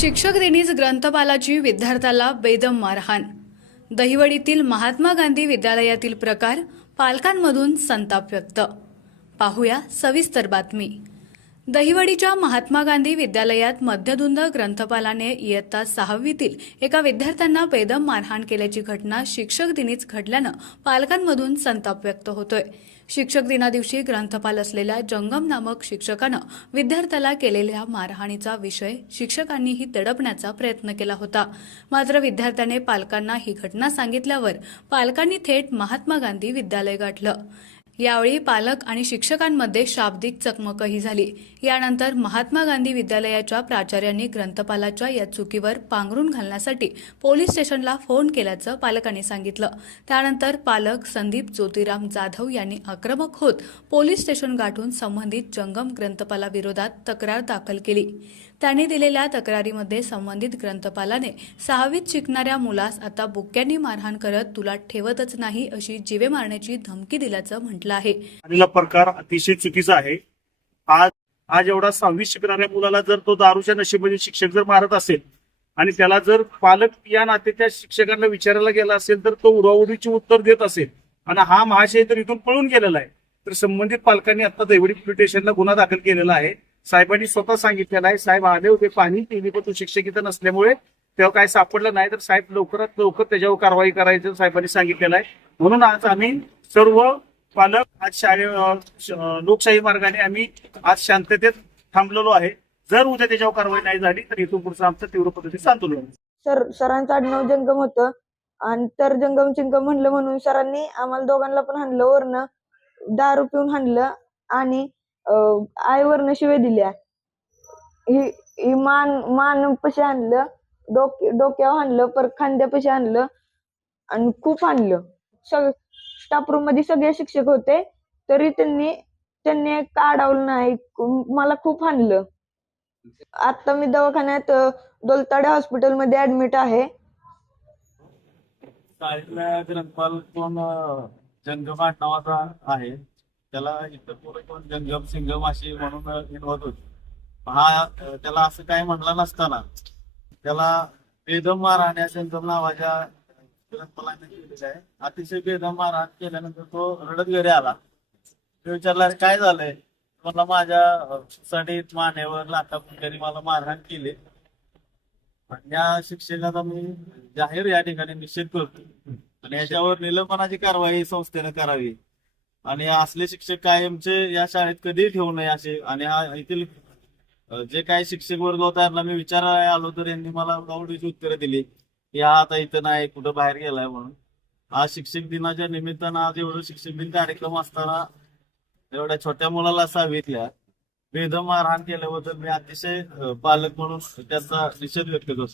शिक्षक दिनीच ग्रंथपालाची विद्यार्थ्याला बेदम मारहाण। दहिवडीतील महात्मा गांधी विद्यालयातील प्रकार, पालकांमधून संताप व्यक्त। पाहूया सविस्तर बातमी। दहिवडीच्या महात्मा गांधी विद्यालयात मध्यधुंद ग्रंथपालाने इयत्ता 6वीतील एका विद्यार्थ्यांना बेदम मारहाण केल्याची घटना शिक्षक दिनीच घडल्यानं पालकांमधून संताप व्यक्त होतोय। शिक्षक दिनादिवशी ग्रंथपाल असलेल्या जंगम नामक शिक्षकानं विद्यार्थ्याला केलेल्या मारहाणीचा विषय शिक्षकांनीही दडपण्याचा प्रयत्न केला होता। मात्र विद्यार्थ्याने पालकांना ही घटना सांगितल्यावर पालकांनी थेट महात्मा गांधी विद्यालय गाठलं। यावेळी पालक आणि शिक्षकांमध्ये शाब्दिक चकमकही झाली। यानंतर महात्मा गांधी विद्यालयाच्या प्राचार्यांनी ग्रंथपालाच्या या चुकीवर पांघरून घालण्यासाठी पोलीस स्टेशनला फोन केल्याचं पालकांनी सांगितलं। त्यानंतर पालक संदीप ज्योतिराम जाधव यांनी आक्रमक होत पोलीस स्टेशन गाठून संबंधित जंगम ग्रंथपालाविरोधात तक्रार दाखल केली। त्यांनी दिलेल्या तक्रारीमध्ये संबंधित ग्रंथपालाने 6वीत शिकणाऱ्या मुलास आता बुक्क्यांनी मारहाण करत तुला ठेवतच नाही अशी जीवे मारण्याची धमकी दिल्याचं म्हटलं आहे। हा प्रकार अतिशय चुकीचा आहे। आज एवढा 6वीत शिकणाऱ्या मुलाला जर तो दारूच्या नशेमध्ये शिक्षक जर मारत असेल आणि त्याला जर पालक या नाते त्या शिक्षकांना विचारायला गेला असेल तर तो उडवाउडीची उत्तर देत असेल आणि हा महाशय तर इथून पळून गेलेला आहे, तर संबंधित पालकांनी आता दहिवडी पोलीस स्टेशनला गुन्हा दाखल केलेला आहे। साहेबांनी स्वतः सांगितलेलं आहे, साहेब आले होते पाणी पिली पण तो शिक्षक इथं नसल्यामुळे तेव्हा काय सापडलं नाही, तर साहेब लवकरात लवकर त्याच्यावर कारवाई करायचं साहेबांनी सांगितलेलं आहे। म्हणून आज आम्ही सर्व पालक आज लोकशाही मार्गाने आम्ही आज शांततेत थांबलेलो आहे। जर उद्या त्याच्यावर कारवाई नाही झाली तर इथून पुढचं आमचं तीव्र पद्धतीचं आंदोलन। सरांचं आडनाव जंगम होतं आणि तर जंगम चिंगम म्हणलं म्हणून सरांनी आम्हाला दोघांना पण हाणलं, वरनं दारू पिऊन हाणलं आणि आईवरनं शिवे दिल्या। ही मान पशी हाणलं, डोक्यावर हाणलं, पर खांद्यापाशी हाणलं आणि खूप हाणलं। स्टाफ रूम मध्ये सगळे शिक्षक होते तरी त्यांनी काढवलं नाही, मला खूप हाणलं। आता मी दवाखान्यात दोलताडे हॉस्पिटल मध्ये ऍडमिट आहे। शाळेतला ग्रंथपाल कोण जंगम नावाचा आहे, त्याला इतर पोरं कोण जंगम सिंगम अशी म्हणून इन्व्हॉल्व होते। हा त्याला असं काही म्हणला नसताना त्याला बेदम मारहाण या जंगम नावाच्या ग्रंथपालाने केलेलं आहे। अतिशय बेदम मारहाण केल्यानंतर तो रडत घरी आला। तो विचारला काय झालंय, मला माझ्या साडीत मानेवर लाथाबुक्क्यांनी मला मारहाण केली आणि या शिक्षकाचा मी जाहीर या ठिकाणी निषेध करतो आणि याच्यावर निलंबनाची कारवाई संस्थेने करावी आणि असले शिक्षक कायमचे या शाळेत कधीही ठेवू नये असे। आणि येथील जे काही शिक्षक वर्ग होता यांना मी विचारायला आलो तर यांनी मला उडवाउडीची उत्तरं दिली की हा आता इथं नाही, कुठं बाहेर गेलाय म्हणून। आज शिक्षक दिनाच्या निमित्तानं आज एवढं शिक्षक दिन कार्यक्रम असताना एवढ्या छोट्या मुलाला 6वीतल्या बेदम मारहाण केल्याबद्दल मी अतिशय पालक म्हणून त्याचा निषेध व्यक्त करतो।